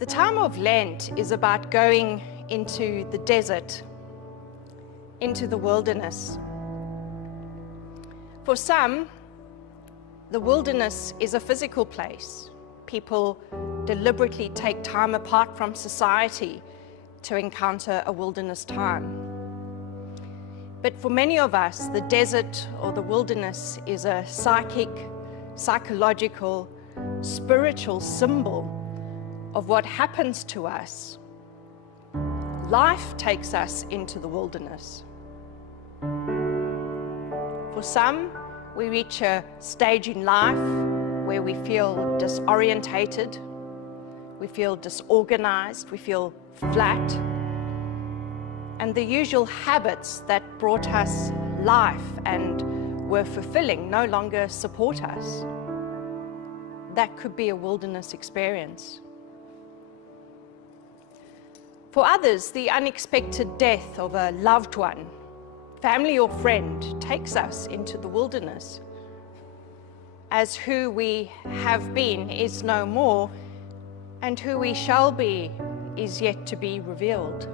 The time of Lent is about going into the desert, into the wilderness. For some, the wilderness is a physical place. People deliberately take time apart from society to encounter a wilderness time. But for many of us, the desert or the wilderness is a psychic, psychological, spiritual symbol of what happens to us. Life takes us into the wilderness. For some, we reach a stage in life where we feel disorientated, we feel disorganized, we feel flat, and the usual habits that brought us life and were fulfilling no longer support us. That could be a wilderness experience. For others, the unexpected death of a loved one, family or friend, takes us into the wilderness, as who we have been is no more, and who we shall be is yet to be revealed.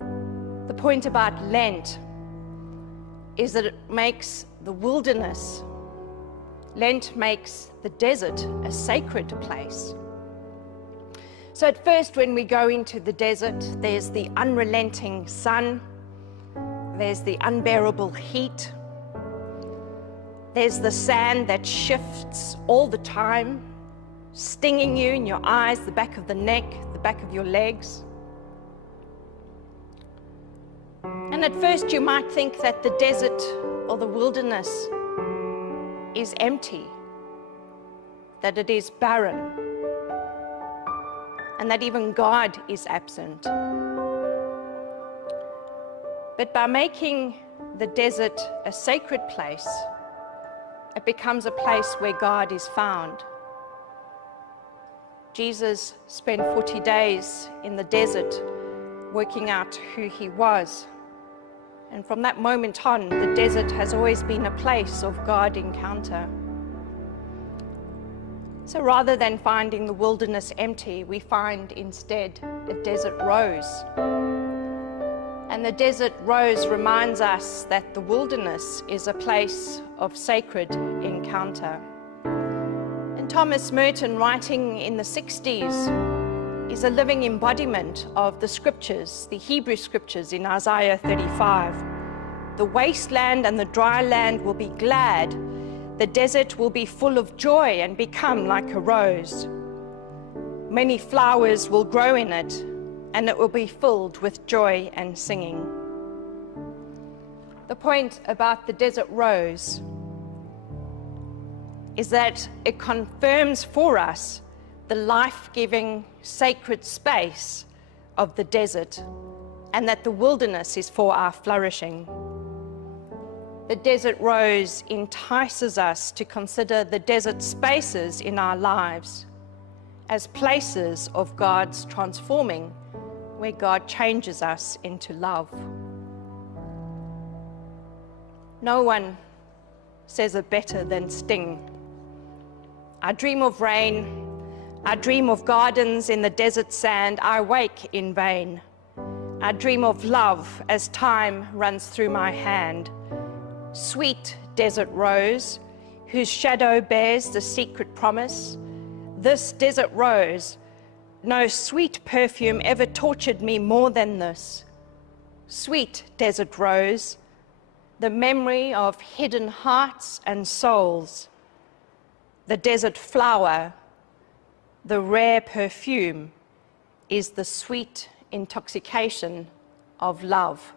The point about Lent is that it makes the wilderness, Lent makes the desert a sacred place. So at first, when we go into the desert, there's the unrelenting sun, there's the unbearable heat, there's the sand that shifts all the time, stinging you in your eyes, the back of the neck, the back of your legs. And at first you might think that the desert or the wilderness is empty, that it is barren, and that even God is absent. But by making the desert a sacred place, it becomes a place where God is found. Jesus spent 40 days in the desert working out who he was. And from that moment on, the desert has always been a place of God encounter. So rather than finding the wilderness empty, we find instead a desert rose. And the desert rose reminds us that the wilderness is a place of sacred encounter. And Thomas Merton, writing in the 60s, is a living embodiment of the scriptures, the Hebrew scriptures in Isaiah 35. The wasteland and the dry land will be glad. The desert will be full of joy and become like a rose. Many flowers will grow in it, and it will be filled with joy and singing. The point about the desert rose is that it confirms for us the life-giving sacred space of the desert, and that the wilderness is for our flourishing. The desert rose entices us to consider the desert spaces in our lives as places of God's transforming, where God changes us into love. No one says it better than Sting. I dream of rain, I dream of gardens in the desert sand, I wake in vain. I dream of love as time runs through my hand. Sweet desert rose, whose shadow bears the secret promise, this desert rose, no sweet perfume ever tortured me more than this. Sweet desert rose, the memory of hidden hearts and souls, the desert flower, the rare perfume, is the sweet intoxication of love.